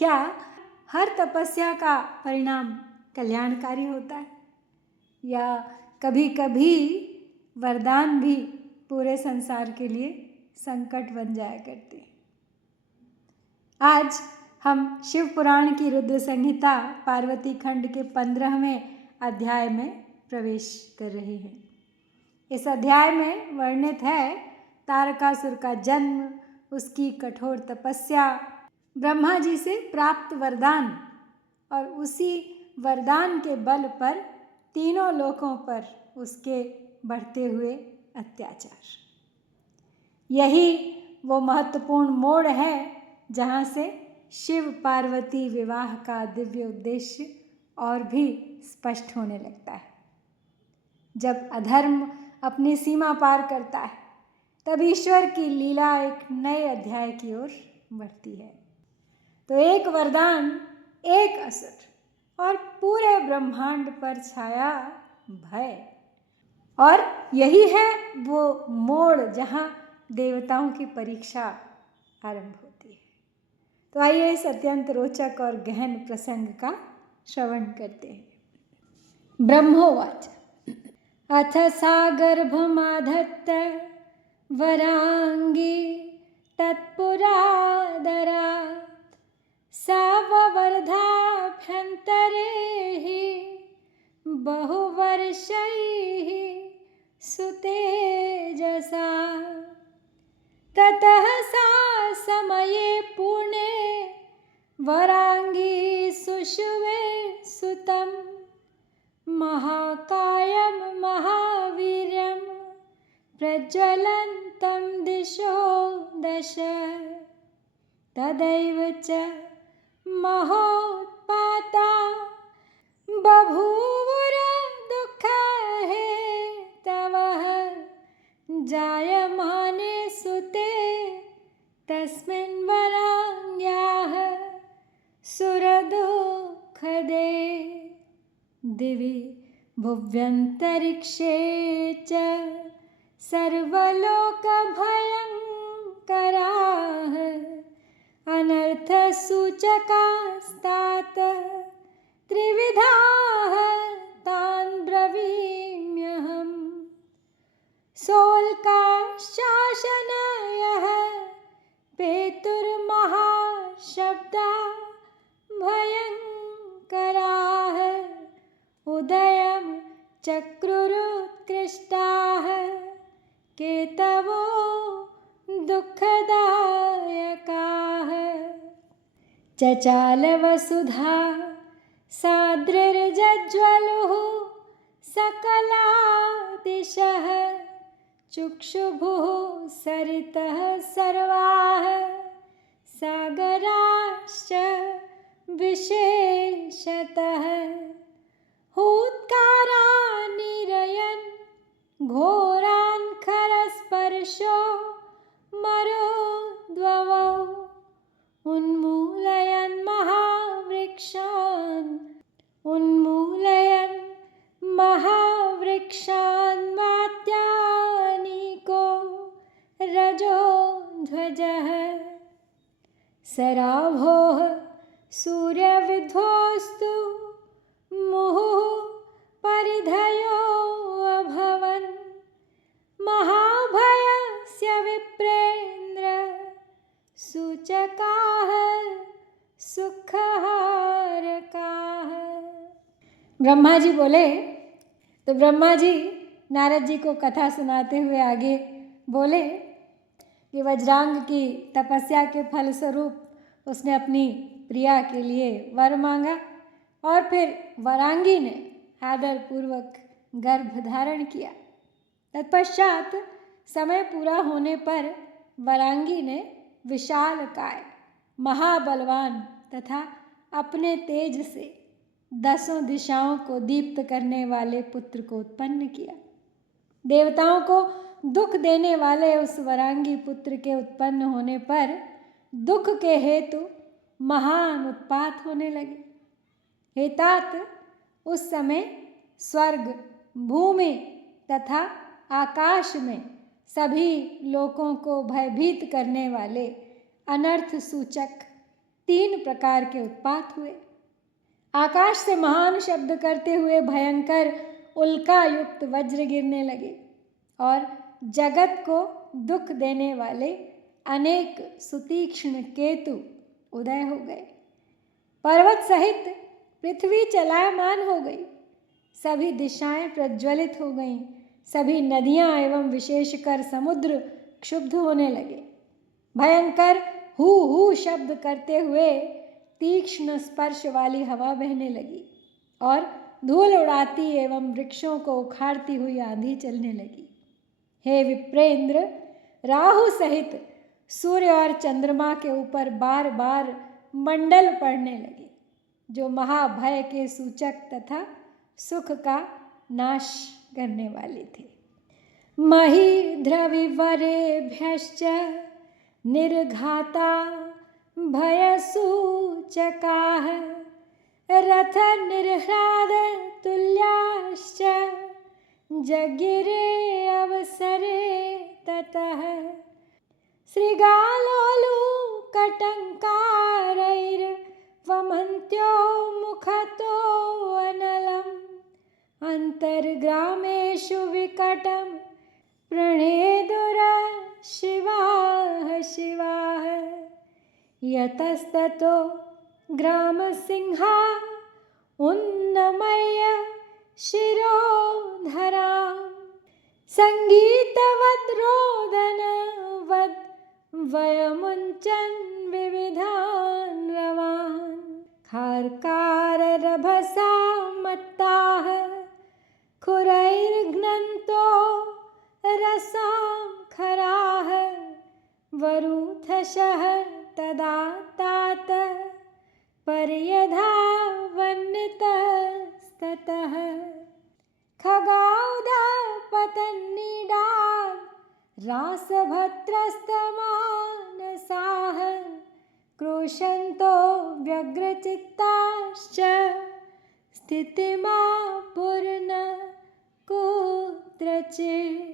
क्या हर तपस्या का परिणाम कल्याणकारी होता है, या कभी कभी वरदान भी पूरे संसार के लिए संकट बन जाया करते हैं? आज हम शिव पुराण की रुद्र संहिता पार्वती खंड के 15वें अध्याय में प्रवेश कर रहे हैं। इस अध्याय में वर्णित है तारकासुर का जन्म, उसकी कठोर तपस्या, ब्रह्मा जी से प्राप्त वरदान और उसी वरदान के बल पर तीनों लोकों पर उसके बढ़ते हुए अत्याचार। यही वो महत्वपूर्ण मोड़ है जहाँ से शिव पार्वती विवाह का दिव्य उद्देश्य और भी स्पष्ट होने लगता है। जब अधर्म अपनी सीमा पार करता है तब ईश्वर की लीला एक नए अध्याय की ओर बढ़ती है। तो एक वरदान, एक असुर और पूरे ब्रह्मांड पर छाया भय, और यही है वो मोड़ जहाँ देवताओं की परीक्षा आरंभ होती है। तो आइए इस अत्यंत रोचक और गहन प्रसंग का श्रवण करते हैं। ब्रह्मोवाच अथ सा गर्भमाधत्त वरांगी तत्पुरादरात् सा ववर्धाभ्यन्तरे हि बहुवर्षैः सुतेजसा ततः सा समये पुणे वरांगी सुषुवे सुतं महाकायं महावीर्यं प्रज्वलन्तं दिशो दश तदैव च महोत्पाता बभूवुर दुःखहेतवः जायमाने सुते तस्मिन् वराङ्ग्याः सुरदुःखदे दिवि भुव्यन्तरिक्षे च सर्वलोकभयङ्कराः अनर्थसूचकास्तात त्रिविधाः तान् ब्रवीम्यहम् सोल्काशासनयः पेतुर्महाशब्दा भयङ्कराः उदयं चक्रुरुत्कृष्टाः केतवो दुःखदायकाः चचालवसुधा साद्रिर्जज्ज्वलुः सकला दिशः चुक्षुभुः सरितः सर्वाः सागराश्च विशेषतः हूत्कारानिरयन् घोरान् खरस्पर्शो मरुद्ववौ उन्मूलयन् महावृक्षान् वात्यानीको रजो ध्वजः सराभोः सूर्यविध्वोस्तु मुहुः परिधयो अभवन् महाभयस्य विप्रेन्द्र सूचकाः सुखहारकाः। ब्रह्मा जी बोले तो ब्रह्मा जी नारद जी को कथा सुनाते हुए आगे बोले कि वज्रांग की तपस्या के फलस्वरूप उसने अपनी प्रिया के लिए वर मांगा और फिर वरांगी ने आदरपूर्वक गर्भ धारण किया। तत्पश्चात समय पूरा होने पर वरांगी ने विशालकाय, महाबलवान तथा अपने तेज से 10 दिशाओं को दीप्त करने वाले पुत्र को उत्पन्न किया। देवताओं को दुख देने वाले उस वरांगी पुत्र के उत्पन्न होने पर दुख के हेतु महान उत्पात होने लगे। हेतात उस समय स्वर्ग, भूमि तथा आकाश में सभी लोकों को भयभीत करने वाले अनर्थ सूचक 3 प्रकार के उत्पात हुए। आकाश से महान शब्द करते हुए भयंकर उल्का युक्त वज्र गिरने लगे और जगत को दुख देने वाले अनेक सुतीक्ष्ण केतु उदय हो गए। पर्वत सहित पृथ्वी चलायमान हो गई, सभी दिशाएं प्रज्वलित हो गईं, सभी नदियां एवं विशेषकर समुद्र क्षुब्ध होने लगे। भयंकर हू हू शब्द करते हुए तीक्ष्ण स्पर्श वाली हवा बहने लगी और धूल उड़ाती एवं वृक्षों को उखाड़ती हुई आंधी चलने लगी। हे विप्रेंद्र, राहु सहित सूर्य और चंद्रमा के ऊपर बार बार मंडल पड़ने लगे, जो महाभय के सूचक तथा सुख का नाश करने वाले थे। महीध्रविवरेभ्यश्च निर्घाता भयसूचकाः रथ निर्ह्लाद तुल्याश्च जगिरे अवसरे ततः श्रृगालोलुकटङ्कारैर्वमन्त्यो मुखतो अनलम् अन्तर्ग्रामेषु विकटं प्रणेदुर शिवाः शिवाः यतस्ततो ग्रामसिंहा उन्नमय्य शिरोधरां संगीतवद्रोदनवद् वयमुञ्चन् विविधान् रवान् खार्काररभसा मत्ताः खुरैर्घ्नन्तो रसां खराः वरूथशः तदा तात पर्यधावन्नितस्ततः खगाउदपतन्नीडात् रासभद्रस्तमानसाः क्रोशन्तो व्यग्रचित्ताश्च स्थितिमापुर्न कुत्रचित्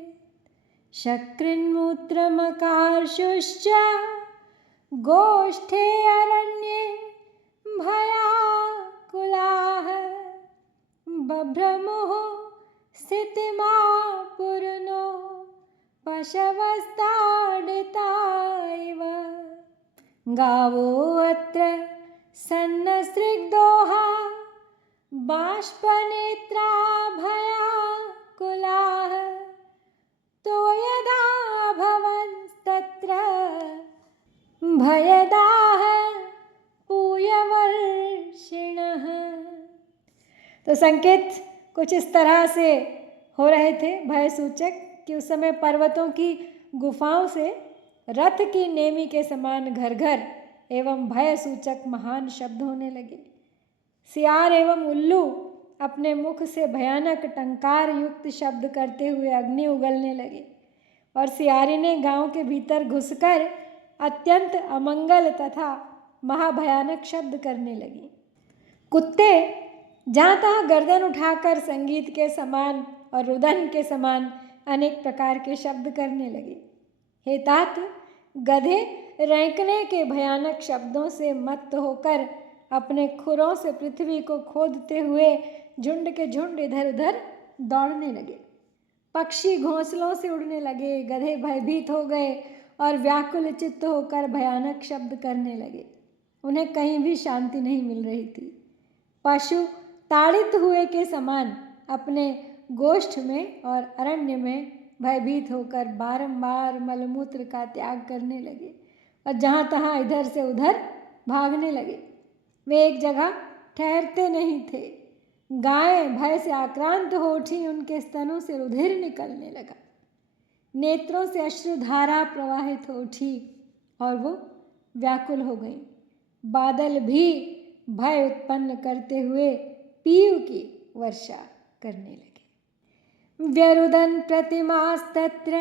शकृन्मूत्रमकार्षुश्च गोष्ठे अरण्ये भयाकुलाः बभ्रमुः स्थितिमापुर्नो पशवस्ताडिता इव गावो अत्र सन्नस्निग्धोहा बाष्पनेत्रा भयाकुलाः तो यदा भवंस्तत्र भयदाः पूयवर्षिणः। तो संकेत कुछ इस तरह से हो रहे थे भय सूचक कि उस समय पर्वतों की गुफाओं से रथ की नेमी के समान घर घर एवं भय सूचक महान शब्द होने लगे। सियार एवं उल्लू अपने मुख से भयानक टंकार युक्त शब्द करते हुए अग्नि उगलने लगे और सियारी ने गांव के भीतर घुसकर अत्यंत अमंगल तथा महाभयानक शब्द करने लगी। कुत्ते जहाँ तहाँ गर्दन उठाकर संगीत के समान और रुदन के समान अनेक प्रकार के शब्द करने लगे। हे तात, गधे रैंकने के भयानक शब्दों से मत्त होकर अपने खुरों से पृथ्वी को खोदते हुए झुंड के झुंड इधर उधर दौड़ने लगे। पक्षी घोंसलों से उड़ने लगे, गधे भयभीत हो गए और व्याकुल चित्त होकर भयानक शब्द करने लगे। उन्हें कहीं भी शांति नहीं मिल रही थी। पशु ताड़ित हुए के समान अपने गोष्ठ में और अरण्य में भयभीत होकर बारंबार मलमूत्र का त्याग करने लगे और जहाँ तहाँ इधर से उधर भागने लगे। वे एक जगह ठहरते नहीं थे। गायें भय से आक्रांत हो उठी, उनके स्तनों से रुधिर निकलने लगा, नेत्रों से अश्रुधारा प्रवाहित हो उठी और वो व्याकुल हो गई। बादल भी भय उत्पन्न करते हुए पीयू की वर्षा करने लगे। व्यरुदन प्रतिमास्तत्र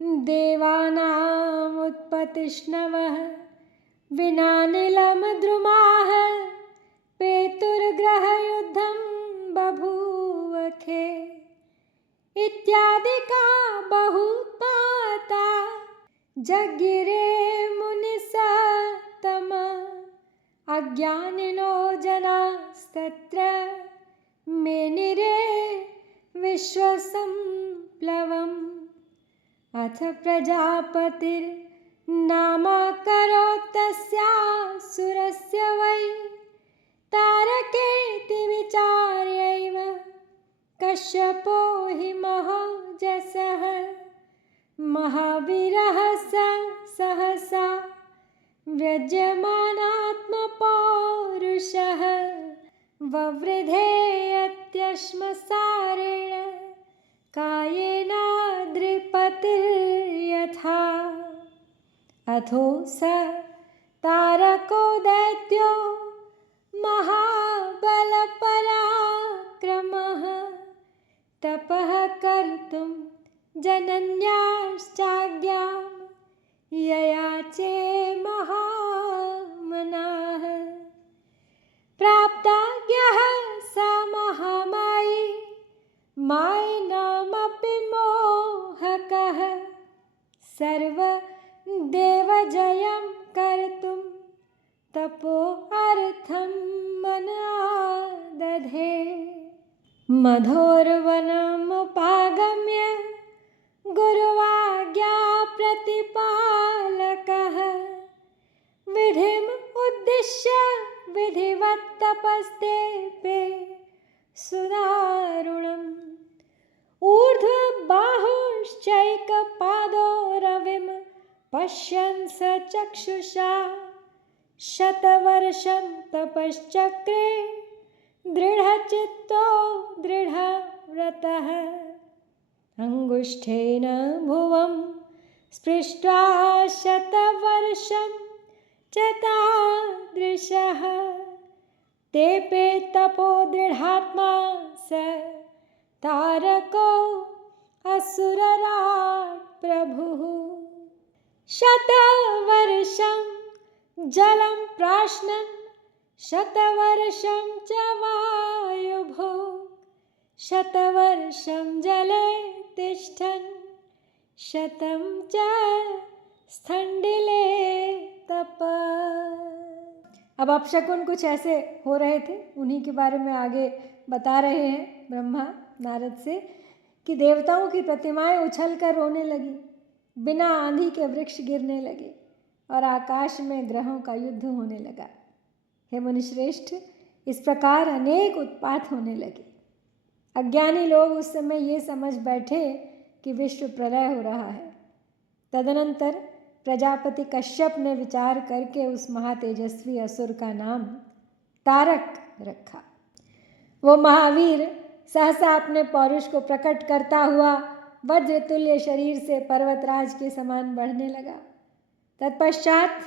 देवानामुत्पतिष्णवः विनानिलमद्रुमाः पेतुर्ग्रहयुद्धं बभूवखे इत्यादिका बहुत्पाता जगिरे मुनिसत्तम अज्ञानिनो जनास्तत्र मेनिरे विश्वसंप्लवम् अथ प्रजापतिर्नामाकरोत्तस्यासुरस्य वै तारकेति विचार्यैव कश्यपो हि महोजसः महावीरः स सहसा व्यज्यमानात्मपौरुषः ववृधे यत्यश्मसारेण कायेनाद्रिपतिर्यथा अथो स तारको दैत्यो महाबलपराक्रमः तपः कर्तुं जनन्याश्चाज्ञां ययाचे महामनाः प्राप्ताज्ञः सा महामायी मायिनामपि मोहकः सर्वदेवजयं कर्तुं तपोर्थं मनादधे मधोर्वनमुपागम्य गुरुवाज्ञाप्रतिपालकः विधिम् उद्दिश्य विधिवत्तपस्तेऽपि सुदारुणम् ऊर्ध्वबाहुश्चैकपादो रविं पश्यन् स चक्षुषा शतवर्षं तपश्चक्रे दृढचित्तो दृढव्रतः अङ्गुष्ठेन भुवं स्पृष्ट्वा शतवर्षं च तादृशः तेऽपि तपो दृढात्मा स तारको असुरराट् प्रभुः शतवर्षं जलं प्राश्नन् शतवर्षं च वायुभोग शतवर्षं जले तिष्ठन् शतं च स्थंडिले तप। अब अपशकुन कुछ ऐसे हो रहे थे, उन्हीं के बारे में आगे बता रहे हैं ब्रह्मा नारद से कि देवताओं की प्रतिमाएं उछलकर रोने लगी, बिना आंधी के वृक्ष गिरने लगे और आकाश में ग्रहों का युद्ध होने लगा। हे मुनिश्रेष्ठ, इस प्रकार अनेक उत्पात होने लगे। अज्ञानी लोग उस समय ये समझ बैठे कि विश्व प्रलय हो रहा है। तदनंतर प्रजापति कश्यप ने विचार करके उस महातेजस्वी असुर का नाम तारक रखा। वो महावीर सहसा अपने पौरुष को प्रकट करता हुआ वज्रतुल्य शरीर से पर्वतराज के समान बढ़ने लगा। तत्पश्चात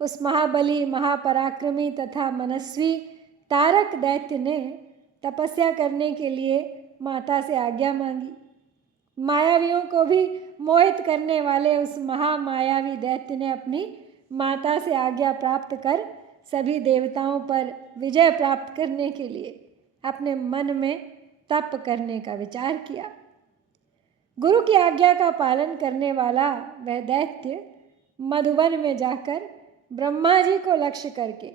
उस महाबली, महापराक्रमी तथा मनस्वी तारक दैत्य ने तपस्या करने के लिए माता से आज्ञा मांगी। मायावियों को भी मोहित करने वाले उस महामायावी दैत्य ने अपनी माता से आज्ञा प्राप्त कर सभी देवताओं पर विजय प्राप्त करने के लिए अपने मन में तप करने का विचार किया। गुरु की आज्ञा का पालन करने वाला वह दैत्य मधुवन में जाकर ब्रह्मा जी को लक्ष्य करके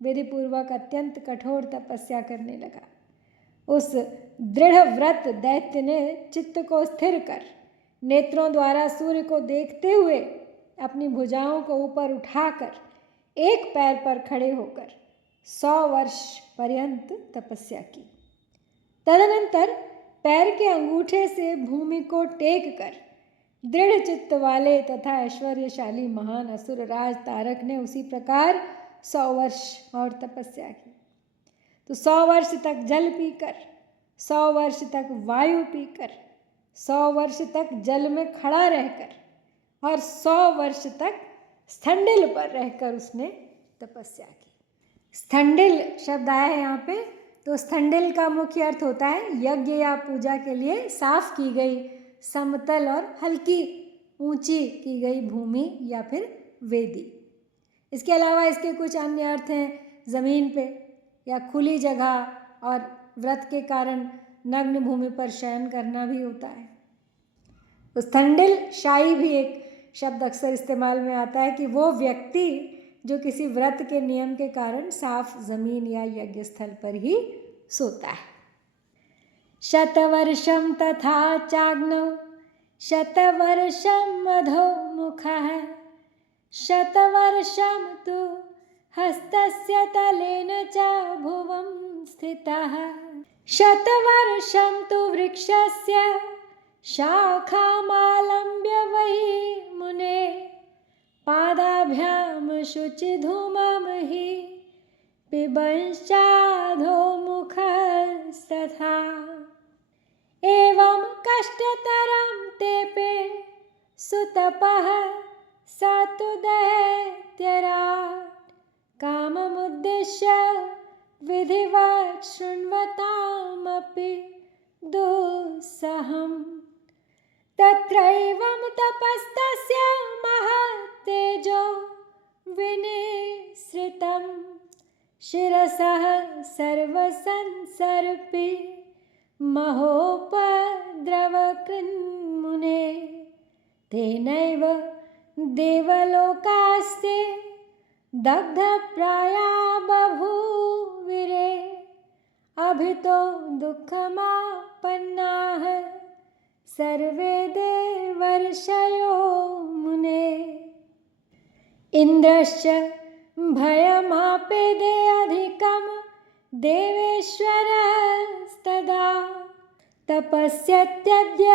विधिपूर्वक अत्यंत कठोर तपस्या करने लगा। उस दृढ़ व्रत दैत्य ने चित्त को स्थिर कर नेत्रों द्वारा सूर्य को देखते हुए अपनी भुजाओं को ऊपर उठाकर एक पैर पर खड़े होकर 100 वर्ष पर्यंत तपस्या की। तदनंतर पैर के अंगूठे से भूमि को टेक कर दृढ़ चित्त वाले तथा ऐश्वर्यशाली महान असुर राज तारक ने उसी प्रकार 100 वर्ष और तपस्या की। तो 100 वर्ष तक जल पीकर, 100 वर्ष तक वायु पीकर, 100 वर्ष तक जल में खड़ा रहकर और 100 वर्ष तक स्थंडिल पर रहकर उसने तपस्या की। स्थंडिल शब्द आया है यहाँ पे। तो स्थंडिल का मुख्य अर्थ होता है यज्ञ या पूजा के लिए साफ की गई, समतल और हल्की ऊंची की गई भूमि या फिर वेदी। इसके अलावा इसके कुछ अन्य अर्थ हैं, ज़मीन पे या खुली जगह और व्रत के कारण नग्न भूमि पर शयन करना भी होता है। स्थंडिल शाही भी एक शब्द अक्सर इस्तेमाल में आता है कि वो व्यक्ति जो किसी व्रत के नियम के कारण साफ जमीन या यज्ञ स्थल पर ही सोता है। शतवर्षं तथा चाग्नौ शतवर्षं अधोमुखः शतवर्षं तु हस्तस्य तलेन च भुवं स्थितः शतवर्षं तु वृक्षस्य शाखामालम्ब्य वै मुने पादाभ्यां शुचिधूमं हि पिबंश्चाधोमुखस्तथा एवं कष्टतरं तेपे सुतपः स तु दैत्यराट् काममुद्दिश्य विधिवत् शृण्वतामपि दुस्सहम् तत्रैवं तपस्तस्य महत्तेजो विनिसृतं शिरसः सर्वसंसर्पि महोपद्रवकृन्मुने तेनैव देवलोकास्ते दग्धप्राया बभूविरे अभितो दुःखमापन्नाः सर्वे देवर्षयो मुने इन्द्रश्च भयमापेदे अधिकं देवेश्वरस्तदा तपस्यत्यद्य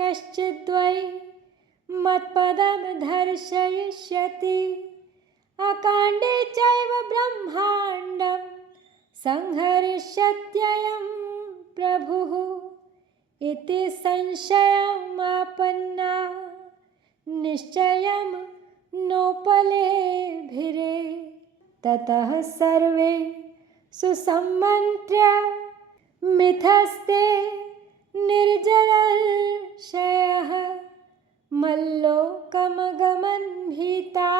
कश्चिद्वै मत्पदं दर्शयिष्यति अकाण्डे चैव ब्रह्माण्डं संहरिष्यत्ययं प्रभुः इति संशयमापन्ना निश्चयं नोपलेभिरे ततः सर्वे सुसम्मन्त्र्य मिथस्ते निर्जरर्षयः मल्लोकमगमन् भीता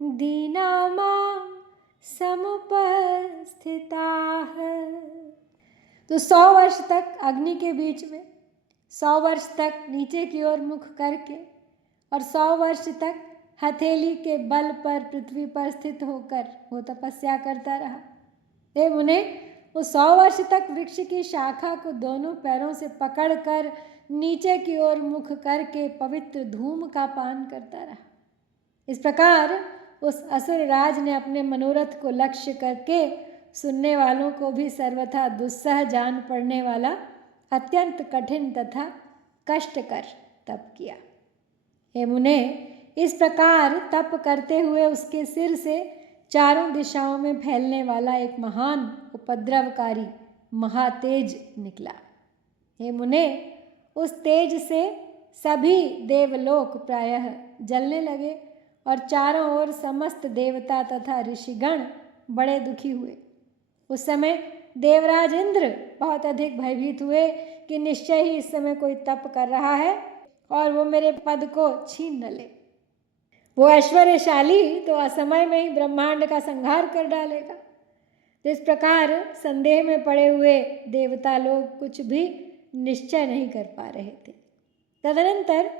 दीना मां समुपस्थिताः। तो 100 वर्ष तक अग्नि के बीच में, 100 वर्ष तक नीचे की ओर मुख करके और 100 वर्ष तक हथेली के बल पर पृथ्वी पर स्थित होकर वो तपस्या करता रहा। हे मुने, वो 100 वर्ष तक वृक्ष की शाखा को दोनों पैरों से पकड़कर नीचे की ओर मुख करके पवित्र धूम का पान करता रहा। इस प्रकार उस असुर राज ने अपने मनोरथ को लक्ष्य करके सुनने वालों को भी सर्वथा दुस्सह जान पड़ने वाला अत्यंत कठिन तथा कष्टकर तप किया। हे मुने, इस प्रकार तप करते हुए उसके सिर से चारों दिशाओं में फैलने वाला एक महान उपद्रवकारी महातेज निकला। हे मुने, उस तेज से सभी देवलोक प्रायः जलने लगे और चारों ओर समस्त देवता तथा ऋषिगण बड़े दुखी हुए। उस समय देवराज इंद्र बहुत अधिक भयभीत हुए कि निश्चय ही इस समय कोई तप कर रहा है और वो मेरे पद को छीन न ले। वो ऐश्वर्यशाली तो असमय में ही ब्रह्मांड का संहार कर डालेगा। तो इस प्रकार संदेह में पड़े हुए देवता लोग कुछ भी निश्चय नहीं कर पा रहे थे। तदनंतर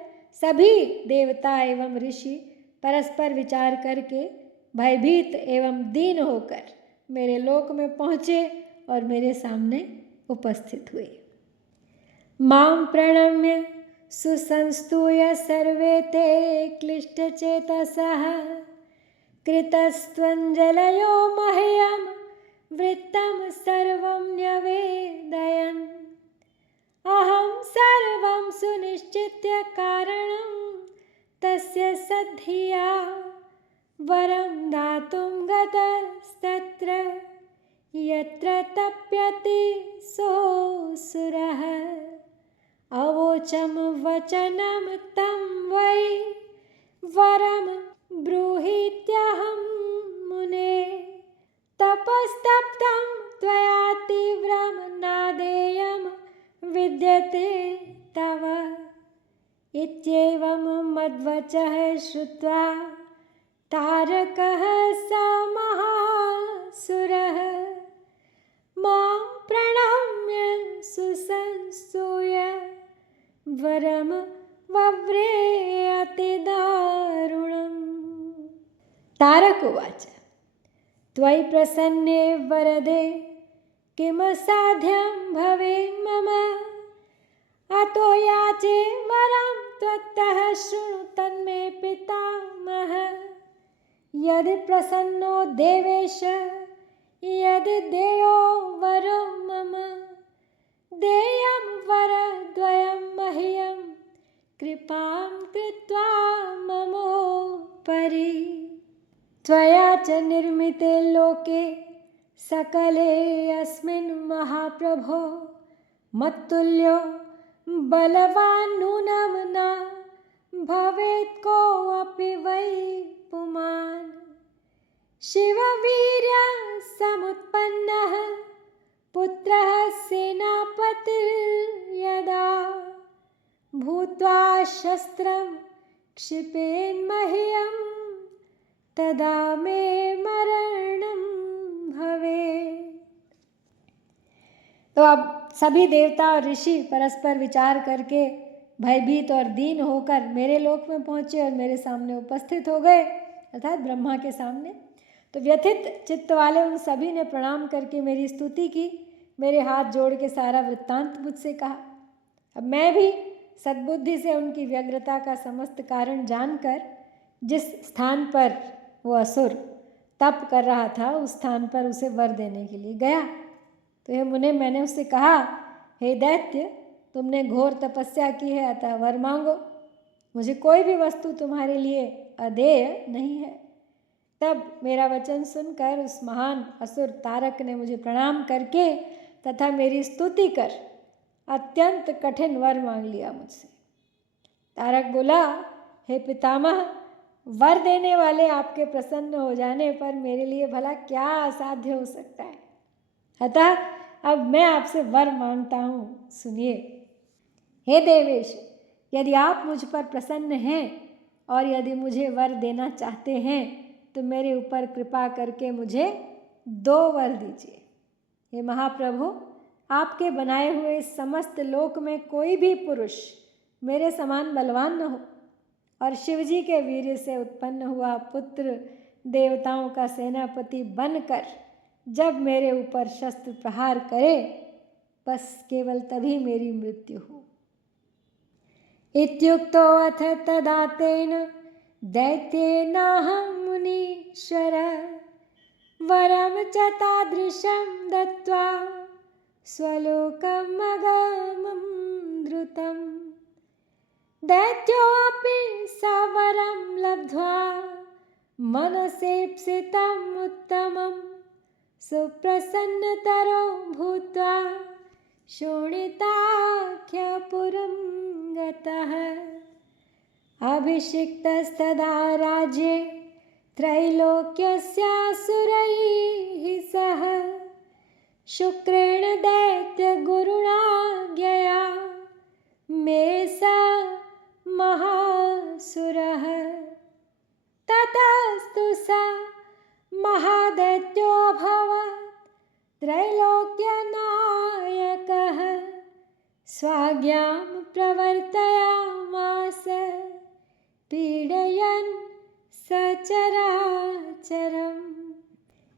सभी देवता एवं ऋषि परस्पर विचार करके भयभीत एवं दीन होकर मेरे लोक में पहुँचे और मेरे सामने उपस्थित हुए। मां प्रणम्य सुसंस्तूय सर्वे ते क्लिष्टचेतसः कृतस्त्वञ्जलयो मह्यं वृत्तं सर्वं न्यवेदयन् अहं सर्वं सुनिश्चित्य कारणं तस्य सद्धिया वरं दातुं गतस्तत्र यत्र तप्यति सोऽसुरः अवोचम वचनं तं वै वरं ब्रूहीत्यहं मुने तपस्तप्तं त्वया तीव्रं नादेयं विद्यते तव इत्येवं मद्वचः श्रुत्वा तारकः स महासुरः मां प्रणम्य सुसंस्तूय वरम वव्रे अति दारुणम्। तारक उवाच त्वयि प्रसन्ने वरदे किमसाध्यं भवेन्मम अतो याचे वरं त्वत्तः शृणु तन्मे पितामह यदि प्रसन्नो देवेश यदि देयो वरो मम देयं वरद्वयं मह्यं कृपां कृत्वा ममोपरि त्वया च निर्मिते लोके सकले अस्मिन् महाप्रभो मत्तुल्यो बलवान् नूनं न भवेत् कोऽपि वै पुमान् शिववीर्यः समुत्पन्नः पुत्रः सेनापतिर्यदा भूत्वा शस्त्रं क्षिपेन्मह्यं तदा मे मरणं भवेत्। तो अब सभी देवता और ऋषि परस्पर विचार करके भयभीत और दीन होकर मेरे लोक में पहुँचे और मेरे सामने उपस्थित हो गए, अर्थात ब्रह्मा के सामने। तो व्यथित चित्त वाले उन सभी ने प्रणाम करके मेरी स्तुति की, मेरे हाथ जोड़ के सारा वृत्तांत मुझसे कहा। अब मैं भी सद्बुद्धि से उनकी व्यग्रता का समस्त कारण जानकर जिस स्थान पर वो असुर तप कर रहा था उस स्थान पर उसे वर देने के लिए गया। तो हे मुने, मैंने उससे कहा, हे दैत्य, तुमने घोर तपस्या की है, अतः वर मांगो, मुझे कोई भी वस्तु तुम्हारे लिए अदेय नहीं है। तब मेरा वचन सुनकर उस महान असुर तारक ने मुझे प्रणाम करके तथा मेरी स्तुति कर अत्यंत कठिन वर मांग लिया मुझसे। तारक बोला, हे पितामह, वर देने वाले आपके प्रसन्न हो जाने पर मेरे लिए भला क्या असाध्य हो सकता है। अतः अब मैं आपसे वर मांगता हूँ, सुनिए। हे देवेश, यदि आप मुझ पर प्रसन्न हैं और यदि मुझे वर देना चाहते हैं तो मेरे ऊपर कृपा करके मुझे 2 वर दीजिए। हे महाप्रभु, आपके बनाए हुए समस्त लोक में कोई भी पुरुष मेरे समान बलवान न हो और शिवजी के वीर्य से उत्पन्न हुआ पुत्र देवताओं का सेनापति बनकर जब मेरे ऊपर शस्त्र प्रहार करे, बस केवल तभी मेरी मृत्यु हो। इत्युक्तो अथ तदा तेन दैत्येनाहं मुनीश्वर वरं च तादृशं दत्त्वा स्वलोकम् अगमं द्रुतं दैत्योऽपि सवरं लब्ध्वा मनसेप्सितम् उत्तमं सुप्रसन्नतरो भूत्वा शोणिताख्यपुरं गतः अभिषिक्तस्तदा राज्ये त्रैलोक्यस्यासुरैः सह शुक्रेण दैत्यगुरुणाज्ञया मे स महासुरः ततस्तु स महादैत्योऽभवत् त्रैलोक्यनायकः स्वाज्ञां प्रवर्तयामास पीडयन् सचराचरम्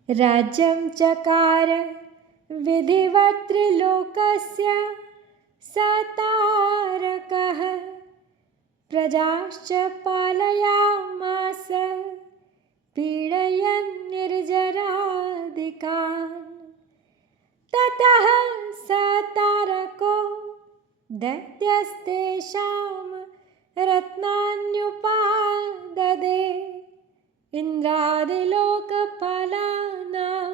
राज्यं चकार विधिवत् त्रिलोकस्य स तारकः प्रजाश्च पालयामास पीडयन् निर्जरादिकान् ततः स तारको दैत्यस्तेषां रत्नान्युपाददे इन्द्रादिलोकपालानां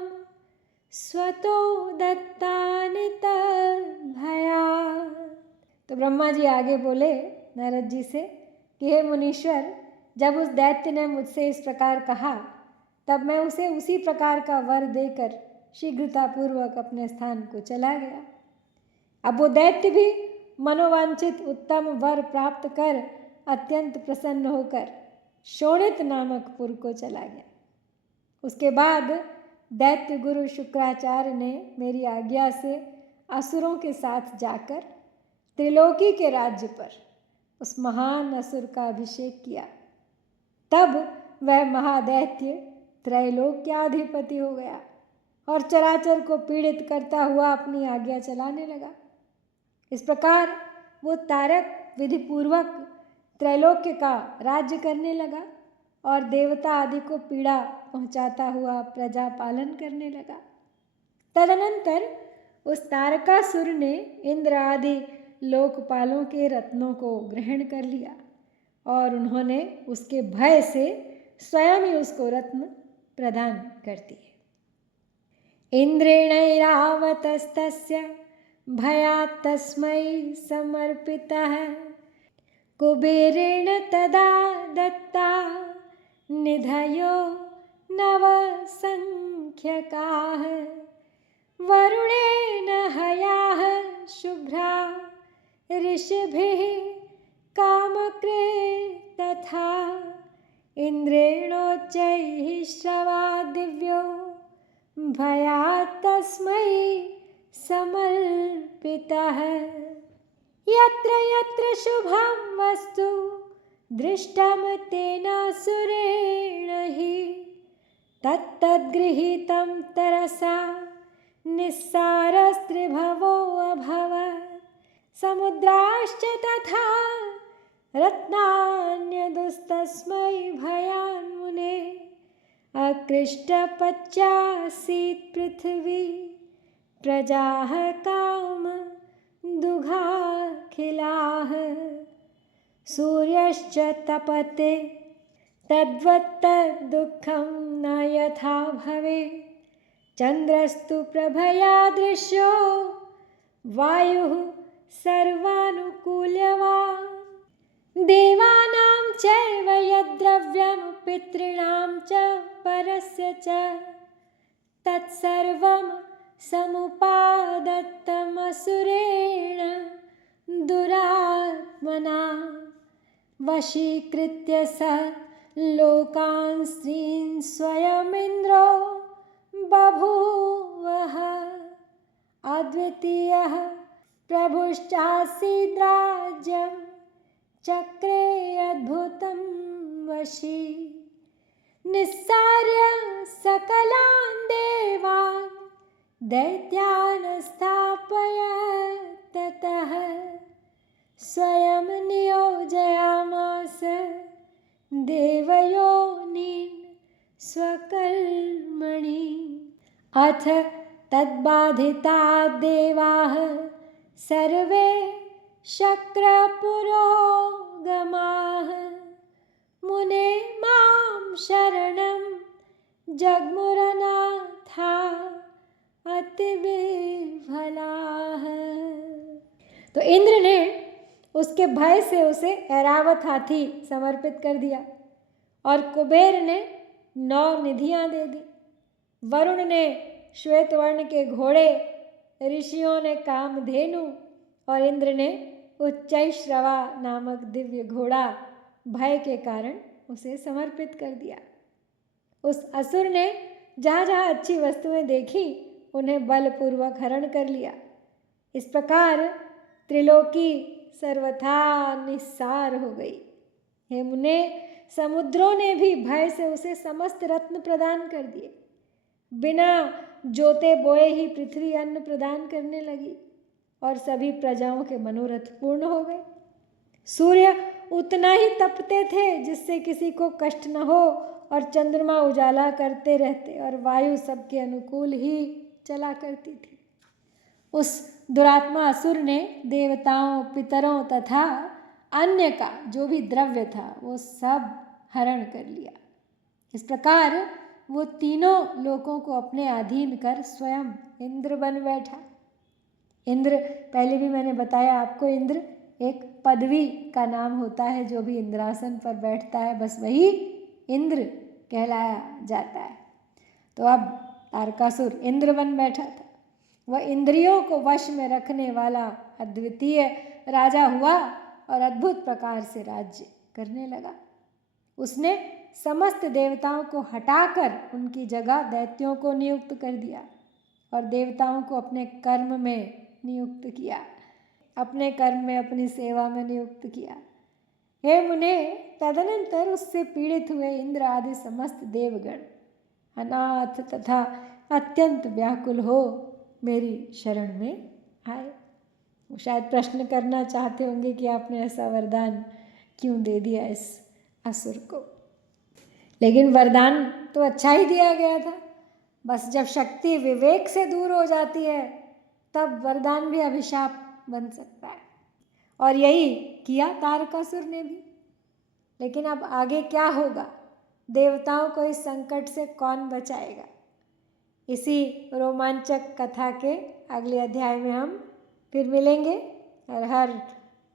स्वतो दत्तानि तद्भयात्। तो ब्रह्मा जी आगे बोले नारद जी से कि हे मुनीश्वर, जब उस दैत्य ने मुझसे इस प्रकार कहा तब मैं उसे उसी प्रकार का वर देकर शीघ्रतापूर्वक अपने स्थान को चला गया। अब वो दैत्य भी मनोवांछित उत्तम वर प्राप्त कर अत्यंत प्रसन्न होकर शोणित नामक पुर को चला गया। उसके बाद दैत्य गुरु शुक्राचार्य ने मेरी आज्ञा से असुरों के साथ जाकर त्रिलोकी के राज्य पर उस महान असुर का अभिषेक किया। तब वह महादैत्य त्रैलोक्याधिपति हो गया और चराचर को पीड़ित करता हुआ अपनी आज्ञा चलाने लगा। इस प्रकार वो तारक विधिपूर्वक त्रैलोक्य का राज्य करने लगा और देवता आदि को पीड़ा पहुंचाता हुआ प्रजा पालन करने लगा। तदनंतर उस तारकासुर ने इंद्र आदि लोकपालों के रत्नों को ग्रहण कर लिया और उन्होंने उसके भय से स्वयं ही उसको रत्न प्रदान कर दिए। इंद्रेणैरावतस्तस्य भयात् तस्मै समर्पितः कुबेरेण तदा दत्ता निधयो नवसंख्यकाः वरुणेन हयाः शुभ्रा ऋषिभिः कामकृत् तथा इंद्रेणोच्चैः श्रवा दिव्यो भयात् तस्मै समर्पितः यत्र यत्र शुभं वस्तु दृष्टं तेनासुरेण हि तत्तद्गृहीतं तरसा निस्सारस्त्रिभवो अभवत् समुद्राश्च तथा रत्नान्यदुस्तस्मै भयान्मुने अकृष्टपच्यासीत् पृथिवी प्रजाः काम दुघाखिलाः सूर्यश्च तपते तद्वत्तद्दुःखं न यथा भवेत् चन्द्रस्तु प्रभया दृश्यो वायुः सर्वानुकूल्यवान् देवानां चैव यद्द्रव्यं पितॄणां च परस्य च तत्सर्वं समुपादत्तमसुरेण दुरात्मना वशीकृत्य स लोकान् स्त्रीन् स्वयमिन्द्रो बभूवः अद्वितीयः प्रभुश्चासीद्राज्यं चक्रे अद्भुतं वशी निस्सार्य सकलान् देवान् दैत्यान् स्थापयत् ततः स्वयं नियोजयामास देवयोनीन् स्वकर्मणि अथ तद्बाधिता देवाः सर्वे शक्रपुरोगमाः मुने मां शरणं जग्मुरनाथा अतिविह्वलाः। तो इंद्र ने उसके भय से उसे ऐरावत हाथी समर्पित कर दिया और कुबेर ने 9 निधियां दे दी। वरुण ने श्वेत वर्ण के घोड़े, ऋषियों ने कामधेनु और इंद्र ने उच्चैश्रवा नामक दिव्य घोड़ा भय के कारण उसे समर्पित कर दिया। उस असुर ने जहाँ जहाँ अच्छी वस्तुएं देखी उन्हें बलपूर्वक हरण कर लिया। इस प्रकार त्रिलोकी सर्वथा निस्सार हो गई। हे मुने, समुद्रों ने भी भय से उसे समस्त रत्न प्रदान कर दिए। बिना जोते बोए ही पृथ्वी अन्न प्रदान करने लगी और सभी प्रजाओं के मनोरथ पूर्ण हो गए। सूर्य उतना ही तपते थे जिससे किसी को कष्ट न हो और चंद्रमा उजाला करते रहते और वायु सबके अनुकूल ही चला करती थी। उस दुरात्मा असुर ने देवताओं, पितरों तथा अन्य का जो भी द्रव्य था वो सब हरण कर लिया। इस प्रकार वो तीनों लोकों को अपने अधीन कर स्वयं इंद्र बन बैठा। इंद्र, पहले भी मैंने बताया आपको, इंद्र एक पदवी का नाम होता है। जो भी इंद्रासन पर बैठता है बस वही इंद्र कहलाया जाता है। तो अब तारकासुर इंद्र बन बैठा था। वह इंद्रियों को वश में रखने वाला अद्वितीय राजा हुआ और अद्भुत प्रकार से राज्य करने लगा। उसने समस्त देवताओं को हटाकर उनकी जगह दैत्यों को नियुक्त कर दिया और देवताओं को अपने कर्म में नियुक्त किया, अपने कर्म में, अपनी सेवा में नियुक्त किया। हे मुने, तदनंतर उससे पीड़ित हुए इंद्र आदि समस्त देवगण अनाथ तथा अत्यंत व्याकुल हो मेरी शरण में आए। वो शायद प्रश्न करना चाहते होंगे कि आपने ऐसा वरदान क्यों दे दिया इस असुर को, लेकिन वरदान तो अच्छा ही दिया गया था। बस जब शक्ति विवेक से दूर हो जाती है तब वरदान भी अभिशाप बन सकता है, और यही किया तारकासुर ने भी। लेकिन अब आगे क्या होगा, देवताओं को इस संकट से कौन बचाएगा, इसी रोमांचक कथा के अगले अध्याय में हम फिर मिलेंगे। हर हर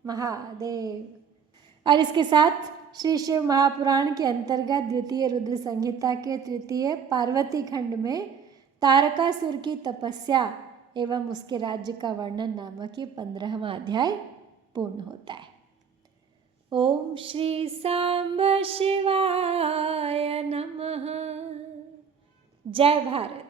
महादेव। और इसके साथ श्री शिव महापुराण के अंतर्गत द्वितीय रुद्र संहिता के तृतीय पार्वती खंड में तारकासुर की तपस्या एवं उसके राज्य का वर्णन नामक ये 15वां अध्याय पूर्ण होता है। ओम श्री सांब शिवाय नमः। जय भारत।